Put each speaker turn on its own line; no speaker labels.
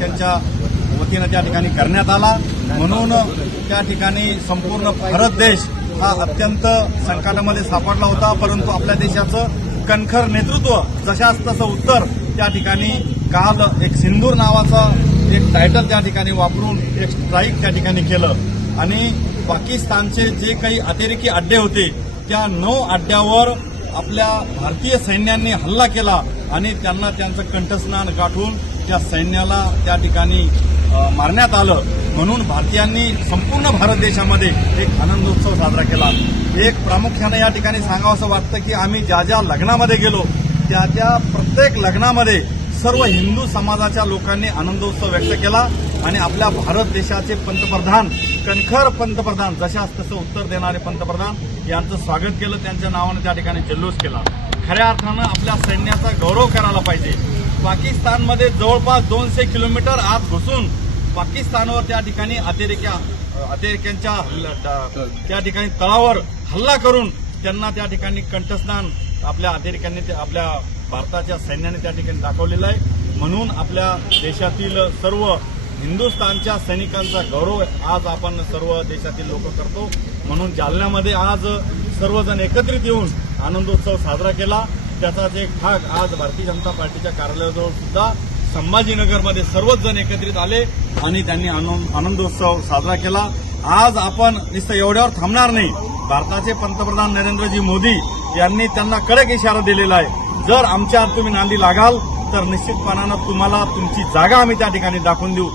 त्यांच्या वतीनं त्या ठिकाणी करण्यात आला. म्हणून त्या ठिकाणी संपूर्ण भारत देश हा अत्यंत संकटामध्ये सापडला होता. परंतु आपल्या देशाचं कणखर नेतृत्व जशाच तसं उत्तर त्या ठिकाणी काल एक सिंदूर नावाचा एक टायटल त्या ठिकाणी वापरून एक स्ट्राईक त्या ठिकाणी केलं. आणि पाकिस्तानचे जे काही अतिरेकी अड्डे होते त्या नऊ अड्ड्यावर आपल्या भारतीय सैन्यांनी हल्ला केला आणि त्यांना त्यांचं कंठस्नान गाठून त्या सैन्याला त्या ठिकाणी मारण्यात आलं म्हणून भारतीयांनी संपूर्ण भारत देशामध्ये एक आनंदोत्सव साजरा केला. एक प्रामुख्यानं या ठिकाणी सांगावं वाटतं की आम्ही ज्या ज्या लग्नामध्ये गेलो त्या त्या प्रत्येक लग्नामध्ये सर्व हिंदू समाजाच्या लोकांनी आनंदोत्सव व्यक्त केला आणि आपल्या भारत देशाचे पंतप्रधान कणखर पंतप्रधान जशास तसं उत्तर देणारे पंतप्रधान यांचं स्वागत केलं त्यांच्या नावानं त्या ठिकाणी जल्लोष केला. खऱ्या अर्थानं आपल्या सैन्याचा गौरव करायला पाहिजे. पाकिस्तानमध्ये जवळपास दोनशे किलोमीटर आत घुसून पाकिस्तानवर त्या ठिकाणी अतिरेक्या अतिरेक्यांच्या त्या ठिकाणी तळावर हल्ला करून त्यांना त्या ठिकाणी कंठस्नान आपल्या अतिरेक्यांनी ते- आपल्या भारताच्या सैन्याने त्या ठिकाणी दाखवलेलं आहे. म्हणून आपल्या देशातील सर्व हिंदुस्थानच्या सैनिकांचा गौरव आज आपण सर्व देशातील लोक करतो. म्हणून जालन्यामध्ये आज सर्वजण एकत्रित येऊन आनंदोत्सव साजरा केला. त्याचाच एक भाग आज भारतीय जनता पार्टीच्या कार्यालयाजवळ सुद्धा संभाजीनगरमध्ये सर्वच जण एकत्रित आले आणि त्यांनी आनंदोत्सव साजरा केला. आज आपण नुसतं एवढ्यावर थांबणार नाही. भारताचे पंतप्रधान नरेंद्रजी मोदी यांनी त्यांना कडक इशारा दिलेला आहे. जर आमच्या तुम्ही नांदी लागाल तर निश्चितपणानं तुम्हाला तुमची जागा आम्ही त्या ठिकाणी दाखवून देऊ.